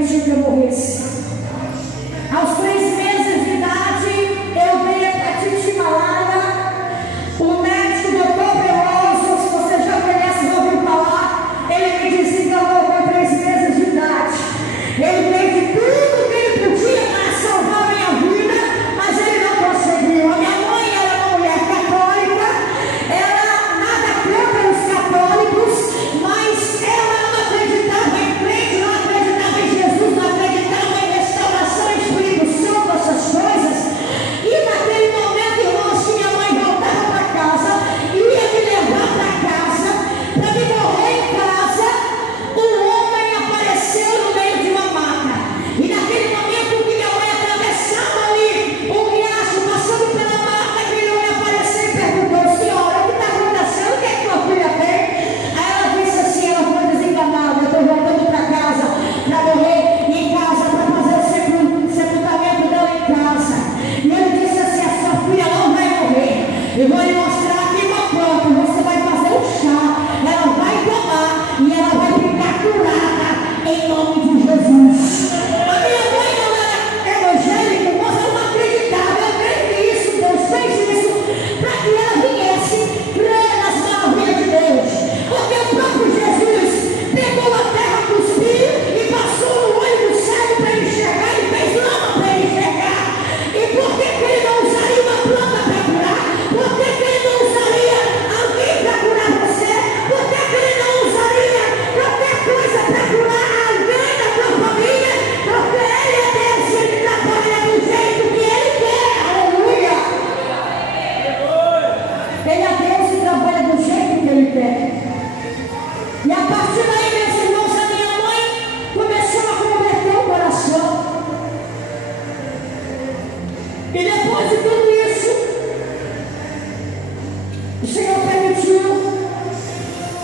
permitiu que eu morresse. Aos 3 meses de idade, eu dei hepatite malária. O médico, doutor Veloso, se você já conhece, já ouviu falar, ele me disse que eu morri com 3 meses de idade. Ele fez tudo que ele podia para salvar a minha vida, mas ele não conseguiu. A minha mãe era uma mulher católica, ela nada contra os católicos, mas ela não acreditava em crente, não acreditava em Jesus, não acreditava em restauração, Espírito Santo, essas coisas. E naquele momento, irmãos, que minha mãe voltava para casa, ia me levar para casa, para me morrer em casa, um homem apareceu no meio de uma mata. E naquele momento que minha mãe atravessava ali um riacho, passando pela mata, aquele homem apareceu e perguntou: senhora, o que está acontecendo? O que é que tua filha tem? Aí ela disse assim: ela foi desenganada, eu estou voltando para casa, para morrer em casa, para fazer o sepultamento dela em casa. E ele disse assim: a sua filha não vai morrer, eu vou lhe mostrar aqui uma planta, você vai fazer um chá, ela vai tomar e ela vai ficar curada em nome de Jesus. A minha mãe não era evangélica, mas eu não acreditava. Eu creio que isso, Deus fez isso para que ela viesse crer nas maravilhas de Deus. Porque o próprio Jesus pegou a terra, cuspiu e passou no olho do cego para ele enxergar e fez lama para ele enxergar. E por que ele não usaria uma planta para curar? Por que ele não usaria alguém para curar você? Por que ele não usaria qualquer coisa para curar alguém da tua família? Porque ele é Deus e ele trabalha do jeito que ele quer. Aleluia! Ele é Deus e trabalha do jeito que ele quer. E a partir daí, meus irmãos, a minha mãe começou a converter o coração. E depois de tudo isso, o Senhor permitiu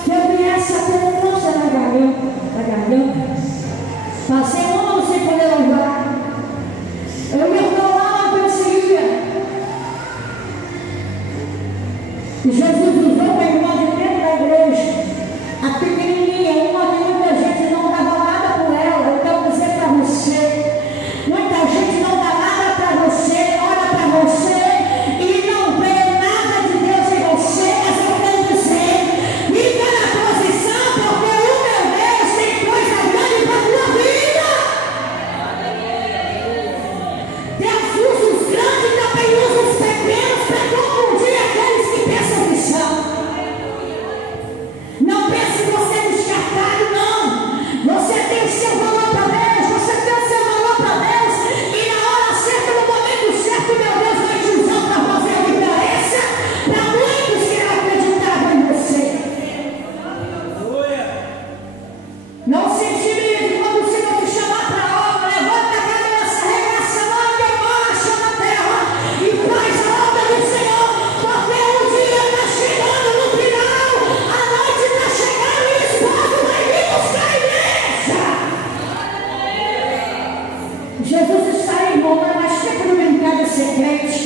que eu viesse a ter um câncer na garganta. Passei um ano sem poder louvar. Eu me enrolava, não conseguia. E Jesus usou uma irmã de dentro da igreja, a pequenininha, uma que muita gente não dava nada por ela. Eu quero dizer para você, muita gente não dá nada para você, olha para você e não vê nada de Deus em você, mas eu quero dizer, fica na posição, porque o meu Deus tem coisa grande para a tua vida. Deus usa os grandes e também usa os pequenos para confundir aqueles que pensam que são. Não pense que você é descartado, não. Você tem o seu valor para Deus, você tem o seu valor para Deus, e na hora certa, no momento certo, meu Deus vai te usar para fazer a diferença para muitos que não acreditavam em você. Não se intimide quando o Senhor te chamar para a obra. Levanta a cabeça, arregaça a mão e marcha na terra e faz a obra do Senhor, porque o dia está chegando no final, a noite está chegando e o esposo vai vir buscar a igreja. Jesus está aí, irmão. Não é mais tempo de brincar de ser crente.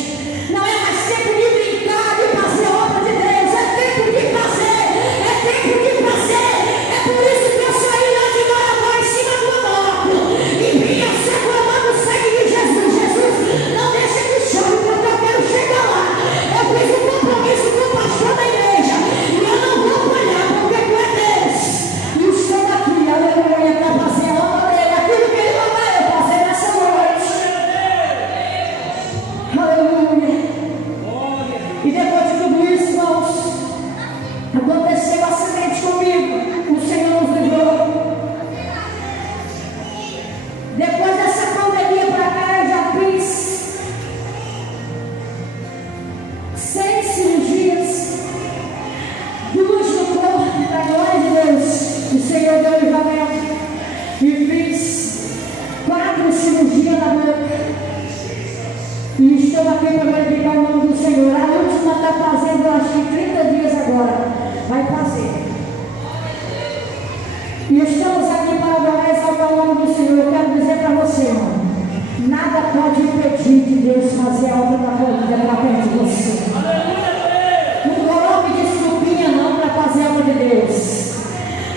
Não é mais tempo de brincar de fazer a obra de Deus. É tempo de fazer. É tempo de fazer. É por isso que eu saí lá de Marabá em cima do moto e vinha seclamando o sangue de Jesus. Jesus, não deixa que chove, porque eu quero chegar lá. Eu fiz um compromisso com o pastor da igreja e eu não vou falhar, porque tu é Deus. E estou aqui, aleluia, para fazer a obra dele. Aquilo que ele mandar eu fazer nessa noite. Aleluia. E depois de tudo isso, irmãos, aconteceu um acidente comigo. O Senhor nos livrou. Depois dessa pandemia para cá, eu já fiz 6 cirurgias, 2 no corpo, para a glória de Deus. O Senhor deu livramento. E fiz 4 cirurgias na boca. E estou aqui para glorificar o nome do Senhor. A última está fazendo, eu acho que 30 dias agora. Vai fazer. E estamos aqui para adorar e exaltar o nome do Senhor. Eu quero dizer para você, irmão, nada pode impedir de Deus fazer a obra da tua vida através de você. Não coloque desculpinha não para fazer a obra de Deus.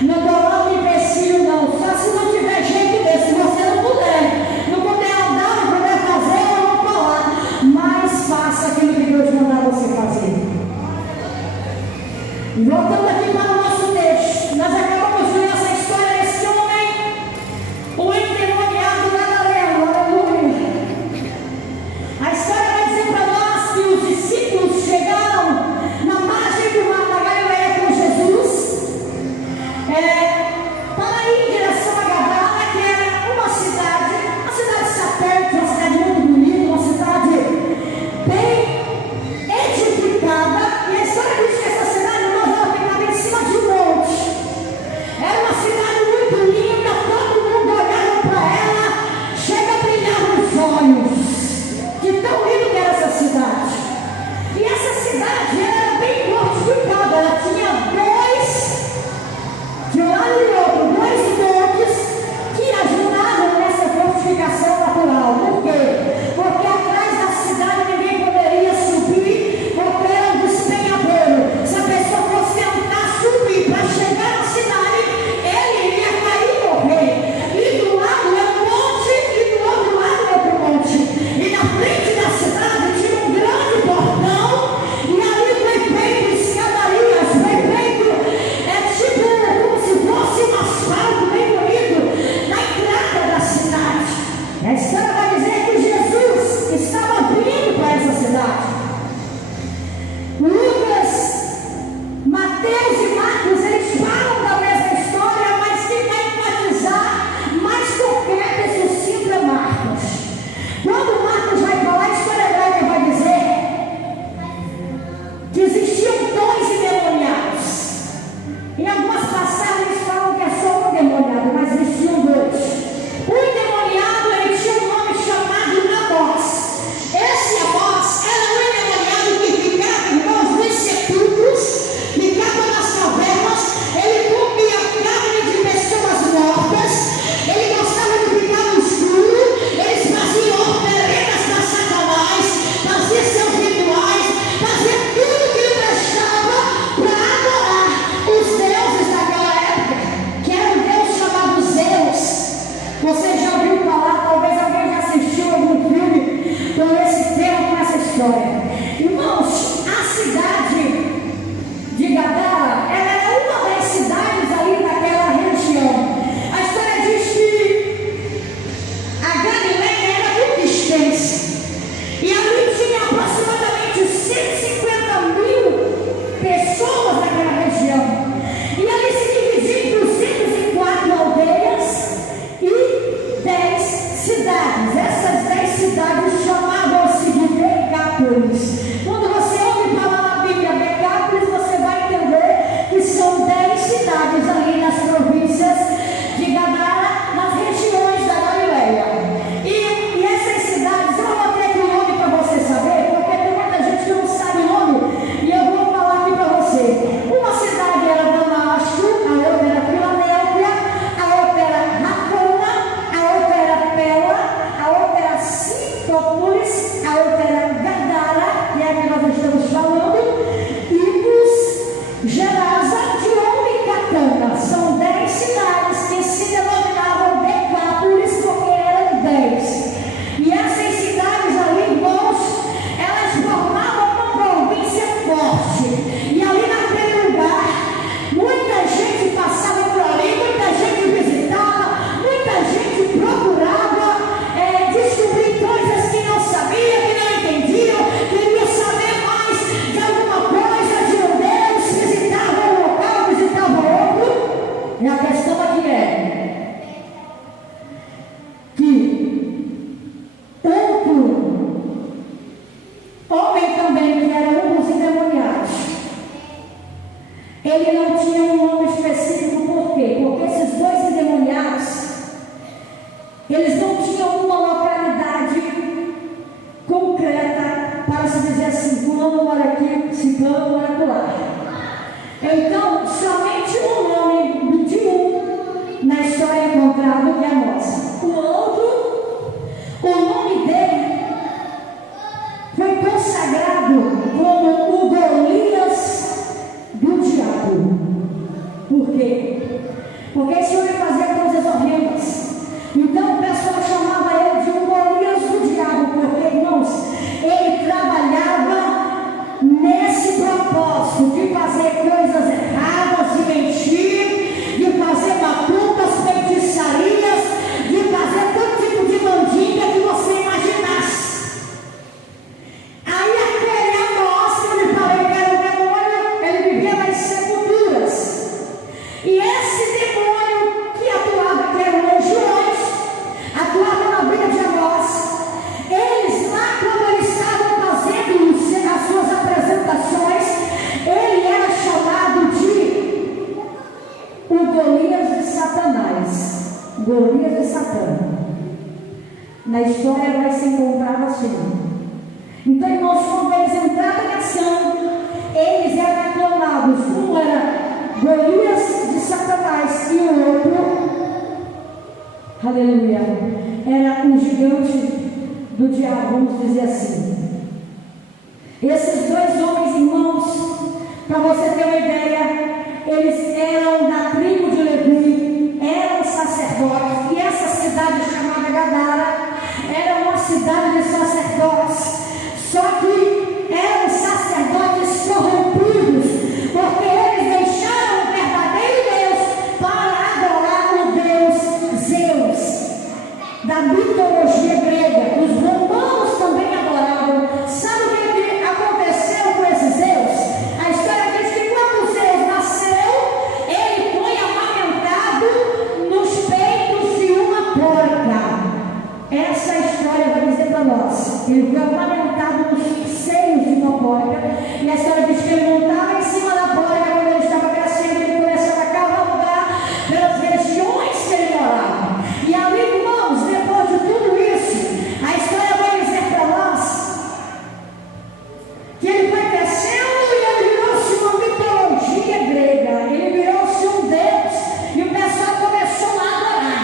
Não coloque empecilho não. Só se não tiver jeito desse, você não para ela, chega a brilhar nos olhos. De tão lindo que era essa cidade. E essa cidade era bem fortificada, ela tinha dois, de um lado e do outro, dois montes que ajudavam nessa fortificação natural. Por quê? Porque atrás da cidade ninguém poderia subir, porque era um despenhadeiro. Se a pessoa fosse tentar subir para chegar na cidade, ele iria cair e morrer. E do lado era um monte, e do outro lado outro monte. E na frente da cidade tinha um grande portão, e ali foi feito escadarias, foi feito, tipo, como se fosse um asfalto bem bonito, na entrada da cidade. E a história vai dizer que Jesus estava vindo para essa cidade. Lucas, Mateus e Marcos, eles falam da mesma história, mas quem vai enfatizar mais concreto e sucinto é Marcos. Quando Marcos vai falar, a história grega vai dizer que existiam dois endemoniados. Em algumas passagens falam que é só um endemoniado, mas existiam dois. O endemoniado, ele tinha um nome chamado Amós. Esse Amós era um endemoniado que ficava nos sepulcros, ficava nas cavernas, ele comia carne de pessoas mortas, ele gostava de ficar no escuro, eles faziam oferendas para Satanás, faziam seus rituais, faziam tudo que lhe prestava para adorar os deuses daquela época, que era um deus chamado Zeus. Você já ouviu falar, talvez alguém já assistiu algum filme com esse tema, com essa história. Irmãos, a cidade de Gadara, ela era uma das cidades ali daquela região. A história diz que a Galileia era muito extensa. E ali tinha aproximadamente 150.000 pessoas naquela região. E ali se dividia em 204 aldeias e 10 cidades. Essas 10 cidades chamavam-se de Decápolis. Quando você ouve falar na Bíblia Decápolis, você vai entender que são 10 cidades ali nas províncias de Gadara, nas regiões da Galileia. E essas cidades, eu vou ter aqui o nome para você saber, porque tem muita gente que não sabe o nome, e eu vou falar aqui para você. Uma cidade era Damasco, a outra era Filadélfia, a outra era Racona, a outra era Pela, a outra era Sintópolis, a outra era Gadara, que é a que nós estamos falando, Ipos, Gerasa, Dion e Catana. São 10 cidades que se denominavam Decápolis porque eram 10. E essas cidades ali, irmãos, elas formavam uma província forte. E ali naquele lugar, muita gente passava por ali, muita gente visitava, muita gente procurava descobrir coisas que não sabia, que não entendiam, queria saber mais de alguma coisa de um Deus, visitava um local, visitava outro. E a questão aqui é que outro homem também, que era um dos endemoniados, ele não tinha um nome específico. Por quê? Porque esses dois endemoniados, eles não tinham uma localidade concreta para se dizer assim, fulano mora aqui, ciclano mora lá. Então, somente o nome de um na história é encontrado, que é a nossa. O outro, o nome dele foi consagrado como o Golias do diabo. Por quê? Porque esse homem fazia coisas horrendas. Então o pessoal chamava ele de um Golias do diabo, porque, irmãos, ele trabalhava nesse propósito de fazer coisas erradas, de mentir, de fazer matutas, feitiçarias, Na história vai ser encontrado assim. Então, irmãos, quando eles entravam em ação, eles eram aclamados. Um era Golias de Satanás e o outro, aleluia, era um gigante do diabo, vamos dizer assim. Esses dois homens, irmãos, para você ter uma ideia, eles eram da tribo de Levi, eram sacerdotes, e essa cidade chamada Gadara era uma cidade de sacerdotes, só que eram sacerdotes corrompidos, porque eles deixaram o verdadeiro Deus para adorar o Deus Zeus, da mitologia grega. Os romanos também adoravam. Sabe o que aconteceu com esses Zeus? A história diz que quando Zeus nasceu, ele foi amamentado nos peitos de uma porca. Essa história vai dizer para nós. Ele foi amamentado nos seios de uma porca. E a história diz que ele montava em cima da porca. Quando ele estava crescendo, ele começava a cavalgar pelas regiões que ele morava. E ali, irmãos, depois de tudo isso, a história vai dizer para nós que ele foi crescendo e ele virou-se uma mitologia grega. Ele virou-se um Deus. E o pessoal começou a adorar.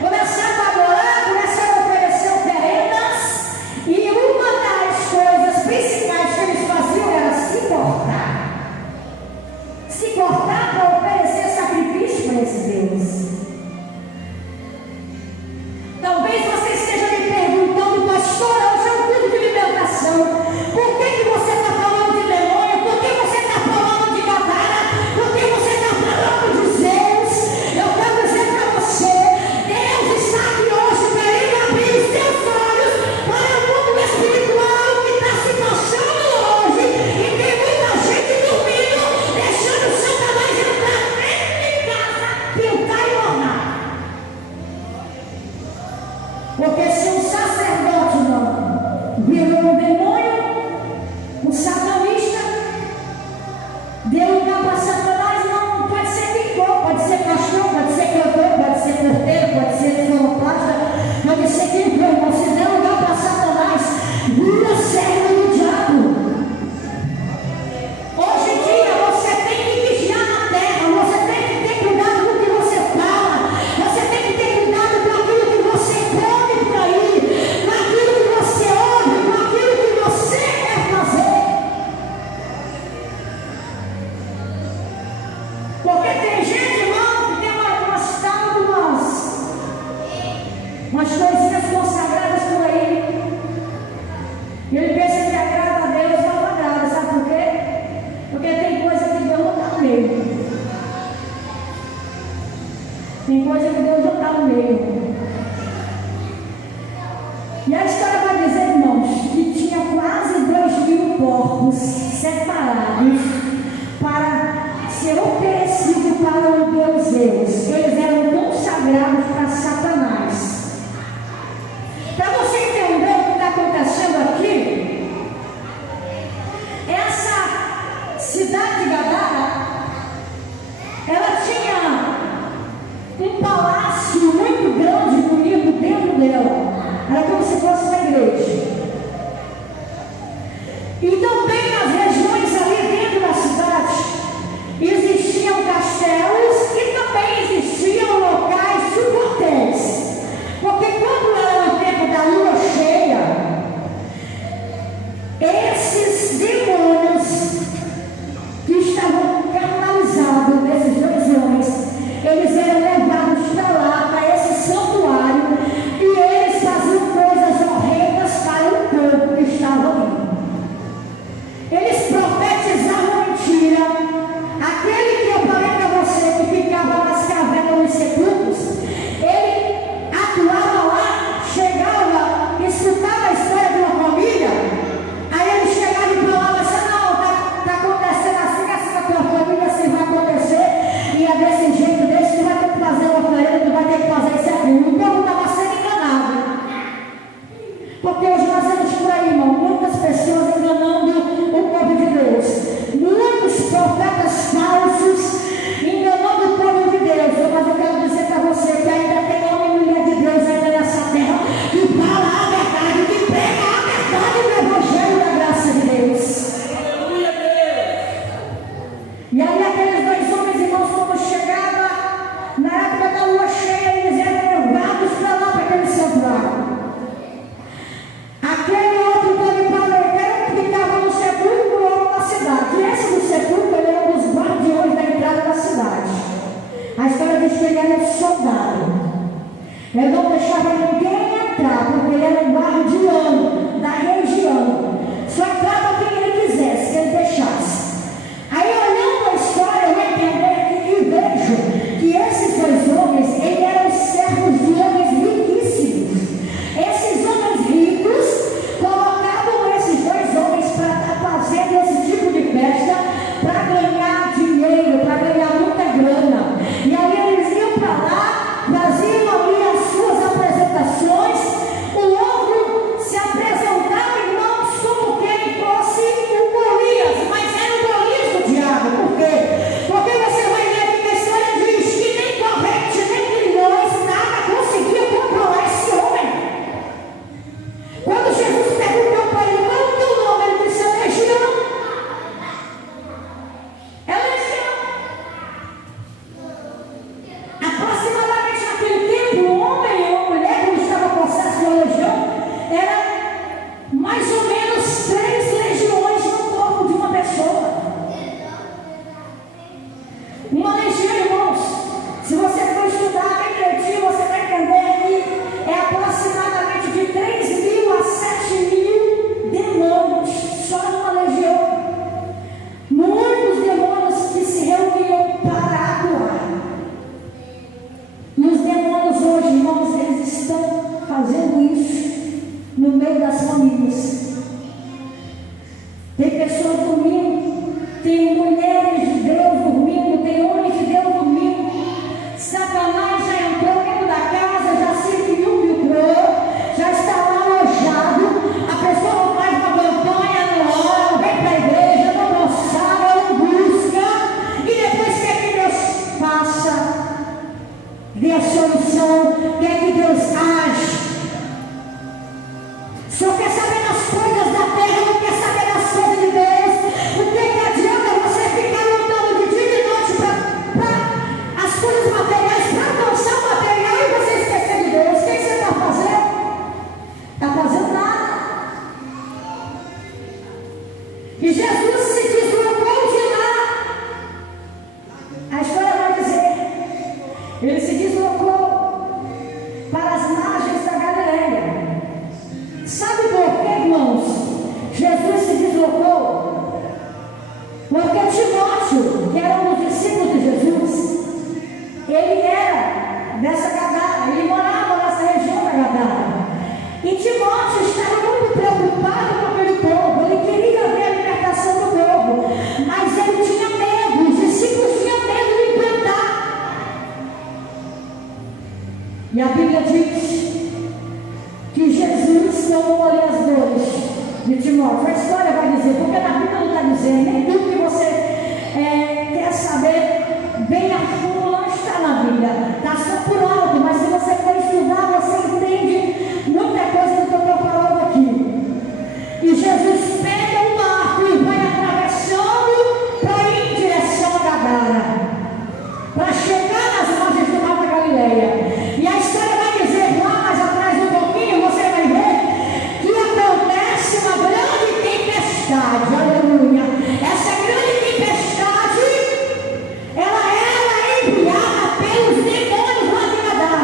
Começaram a adorar, começaram a oferecer oferendas. E uma das coisas principais que eles faziam era se cortar. Se cortar para oferecer sacrifício para esse Deus. Talvez você esteja me perguntando, pastor, hoje é um culto de libertação. Por que você está falando de demônio? Por que você está falando de Gadara? Por que você está falando de Zeus? Eu quero dizer para você, Deus está aqui hoje para ele abrir os teus olhos para o mundo espiritual que está se passando hoje. E tem muita gente dormindo, deixando Satanás entrar dentro de casa, pintar e ornar. Porque se um sacerdote não virou um demônio, um satanista, deu lugar para Satanás, não pode ser quem for, pode ser pastor, pode ser cantor, pode ser porteiro, pode ser sonoplasta, pode ser quem for, mas se der lugar para Satanás, vira servo do diabo. Hoje em dia você tem que vigiar na terra, você tem que ter cuidado com o que você fala, você tem que ter cuidado com aquilo que você come por aí, com aquilo que você ouve, com aquilo que você quer fazer. Porque tem gente, irmão, que tem umas tábuas, umas coisinhas consagradas por aí. E ele pensa que agrada a Deus, não agrada, sabe por quê? Porque tem coisa que Deus não está no meio. Tem coisa que Deus não está no meio. E a história vai dizer, irmãos, que tinha quase 2.000 porcos separados para ser oferecido para o Deus Zeus. Eles eram consagrados para Satanás. Para você entender o que está acontecendo aqui, essa cidade de Gadara, ela tinha um palácio muito grande, bonito dentro dela. Era como se fosse uma igreja. E também nas regiões ali dentro da cidade existiam castelos e também existiam locais suportantes. Eu não deixava ninguém entrar, porque ele era um guardião da região. Só entrava quem ele quisesse, que ele deixasse. Aí, olhando a história, eu entendo e vejo que esses dois homens, eles eram servos de homens riquíssimos. Esses homens ricos colocavam esses dois homens para estar fazendo esse tipo de festa, para ganhar dinheiro, para ganhar muita grana. E aí eles iam para lá, faziam ali as suas apresentações. O outro se apresentava, irmãos, como quem fosse o Golias, mas era o Golias do diabo. Por quê? Porque você vai ver que a história diz que nem corrente, nem milhões, nada conseguia controlar esse homem. Quando Jesus perguntou para ele, qual é o teu nome? Ele disse, é Legião. É Legião. Aproximadamente naquele tempo, um homem ou uma mulher, quando estava possesso de uma legião, era mais ou menos 3 legiões no corpo de uma pessoa. Uma legião, irmãos, se você for estudar bem direitinho, você vai entender que é aproximadamente de 3.000 a 7.000 demônios só numa legião. Muitos demônios que se reuniam para atuar. E os demônios hoje, irmãos, eles estão fazendo isso no meio das famílias. Tem pessoas dormindo, tem mulheres de Deus dormindo, tem homens de Deus dormindo. Satanás já entrou dentro da casa, já se infiltrou, já está lá alojado. A pessoa não faz uma campanha, não ora, não vem para a igreja, não mostrava, não busca. E depois quer que Deus faça, dê a solução, quer que Deus age. Só quer saber das coisas da terra, não quer saber das coisas de Deus. O que adianta você ficar lutando de dia e de noite para as coisas materiais, para alcançar o material e você esquecer de Deus? O que você está fazendo? Está fazendo nada. E Jesus se deslocou de lá. A história vai dizer, ele se deslocou para as margens da Galileia. Sabe por que, irmãos, Jesus se deslocou? Porque Timóteo, que era um dos discípulos de Jesus, ele era dessa Gadara, ele morava nessa região da Gadara. E Timóteo estava muito preocupado com aquele povo, ele queria ver a libertação do povo, mas ele tinha medo, os discípulos tinham medo de enfrentar. E a Bíblia diz que Jesus tomou ali as dores de Timóteo. A história vai dizer, porque na Bíblia não está dizendo, nem tudo que você quer saber bem a fundo não está na Bíblia, está só por alto, mas se você for estudar, você entende muita coisa do que eu estou falando aqui. E Jesus pega o barco e vai atravessando para ir em direção a Gadara, para chegar nas margens do mar da Galileia. E a história vai dizer, lá mais atrás um pouquinho, você vai ver que acontece uma grande tempestade. Aleluia. Essa grande tempestade, ela era enviada pelos demônios lá de Gadara.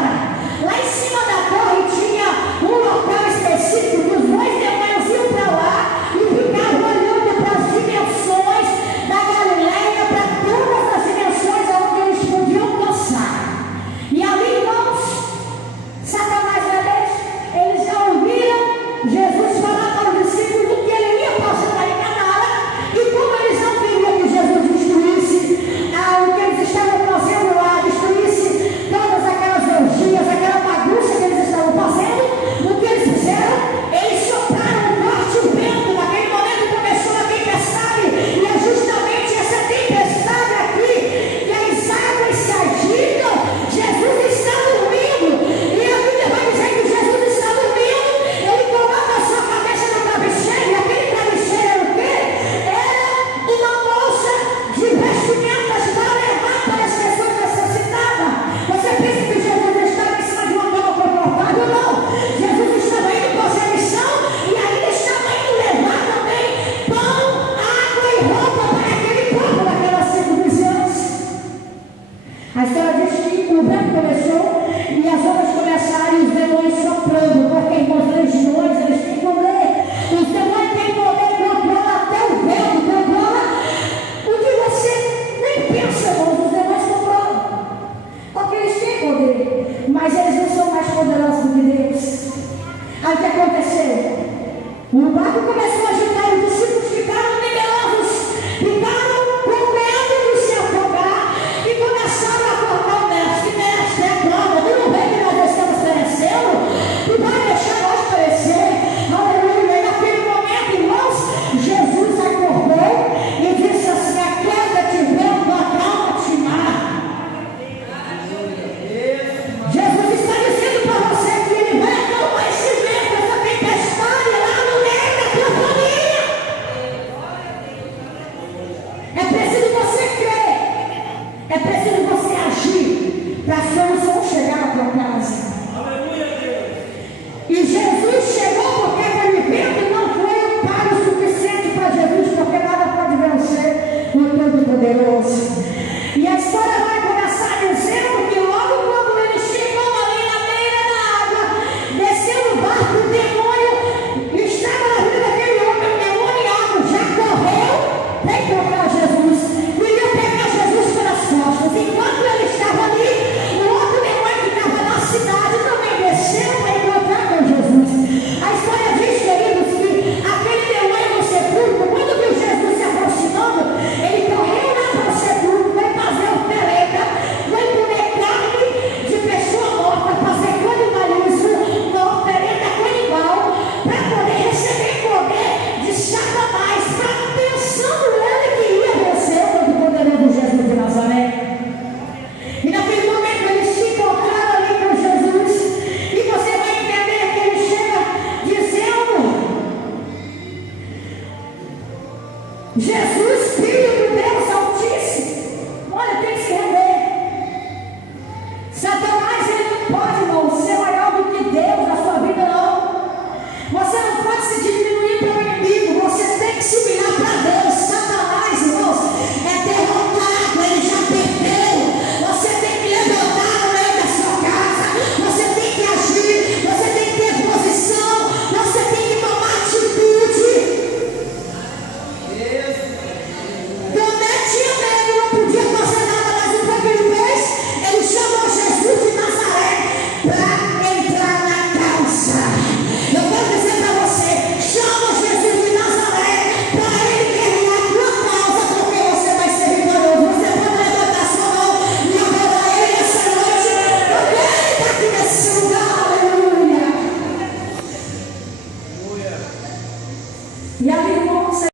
O barco começou